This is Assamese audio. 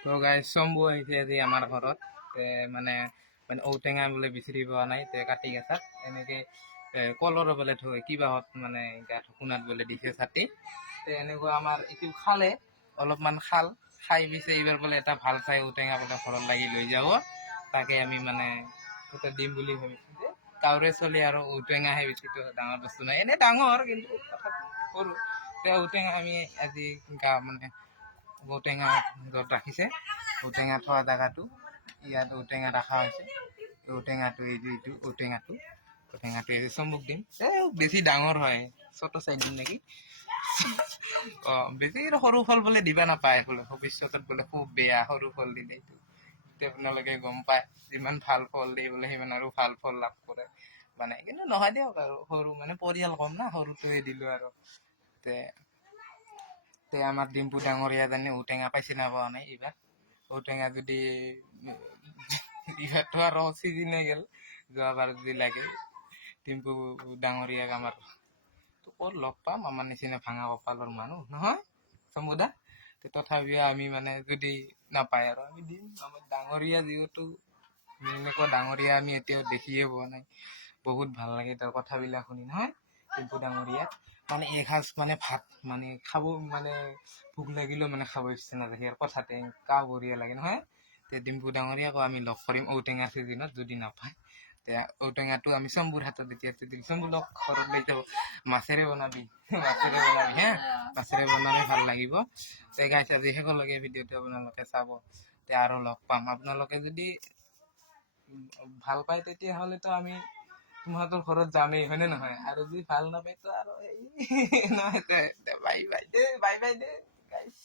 তো গাইজ চম্বু আহিছে আজি আমাৰ ঘৰত মানে মানে ঔটেঙা বোলে বিচাৰি পোৱা নাই কাটি গেছাত এনেকে কলৰ বোলে থৈ কিবাহত মানে গাত শুনাত বোলে দিছে ছাতি এনেকুৱা আমাৰ এইটো খালে অলপমান খাই পিছে এইবাৰ বোলে এটা ভাল চাই ঔটেঙা বোলে ঘৰত লাগি লৈ যাব তাকে আমি মানে এটা দিম বুলি ভাবিছোঁ যে কাউৰে চলি আৰু ঔটেঙাহে বেছিটো ডাঙৰ বস্তু নাই এনে ডাঙৰ কিন্তু সৰু ঔটেঙা আমি আজি মানে ঔটেঙা য'ত ৰাখিছে ঔটেঙা থোৱা জেগাটো ইয়াত ঔটেঙা ৰখা হৈছে ঔটেঙাটো এইটো ঔটেঙাটো এই চম্বুক দিম বেছি ডাঙৰ হয় ছোট চাই দিম নেকি বেছি সৰু ফল বোলে দিবা নাপায় বোলে ভৱিষ্যতত বোলে খুব বেয়া সৰু ফল দিলে এইটো আপোনালোকে গম পায় যিমান ভাল ফল দিয়ে বোলে সিমান আৰু ভাল ফল লাভ কৰে মানে কিন্তু নহয় দিয়ক আৰু সৰু মানে পৰিয়াল কম না সৰুটোৱে দিলো আৰু আমাৰ ডিম্পু ডাঙৰীয়া জানে ঔটেঙা পাইছে না পোৱা নাই এইবাৰ ঔটেঙা যদি এইবাৰতো আৰু চিজন হৈ গ'ল যোৱাবাৰ যদি লাগে ডিম্পু ডাঙৰীয়াক আমাৰ ক'ত লগ পাম আমাৰ নিচিনা ভাঙা কপালৰ মানুহ নহয় চম্বুদা তথাপিও আমি মানে যদি নাপায় আৰু আমি দিম আমাৰ ডাঙৰীয়া যিহেতু এনেকুৱা ডাঙৰীয়া আমি এতিয়াও দেখিয়ে পোৱা নাই বহুত ভাল লাগে তাৰ কথাবিলাক শুনি নহয় ডিম্পু ডাঙৰীয়া মানে এসাঁজ মানে ভাত মানে খাব মানে ভোক লাগিলেও মানে খাব ইচ্ছা নাযায় ইয়াৰ কথাতে বঢ়িয়া লাগে নহয় ডিম্পু ডাঙৰীয়াকো আমি লগ কৰিম ঔটেঙা চিজনত যদি নাপায় ঔটেঙাটো আমি চম্বুৰ হাতত এতিয়া চম্বু লগ ঘৰত লৈ যাব মাছেৰে বনাবি হা মাছেৰে বনালে ভাল লাগিব গাইছ আজি শেষলৈকে ভিডিঅ'টো আপোনালোকে চাব আৰু লগ পাম আপোনালোকে যদি ভাল পায় তেতিয়াহ'লেতো আমি তোমাদেৰ ঘৰত যামেই হয়নে নহয় আৰু যদি ভাল নাপায় তো আৰু এই নহয় বাই বাই দে গাইছ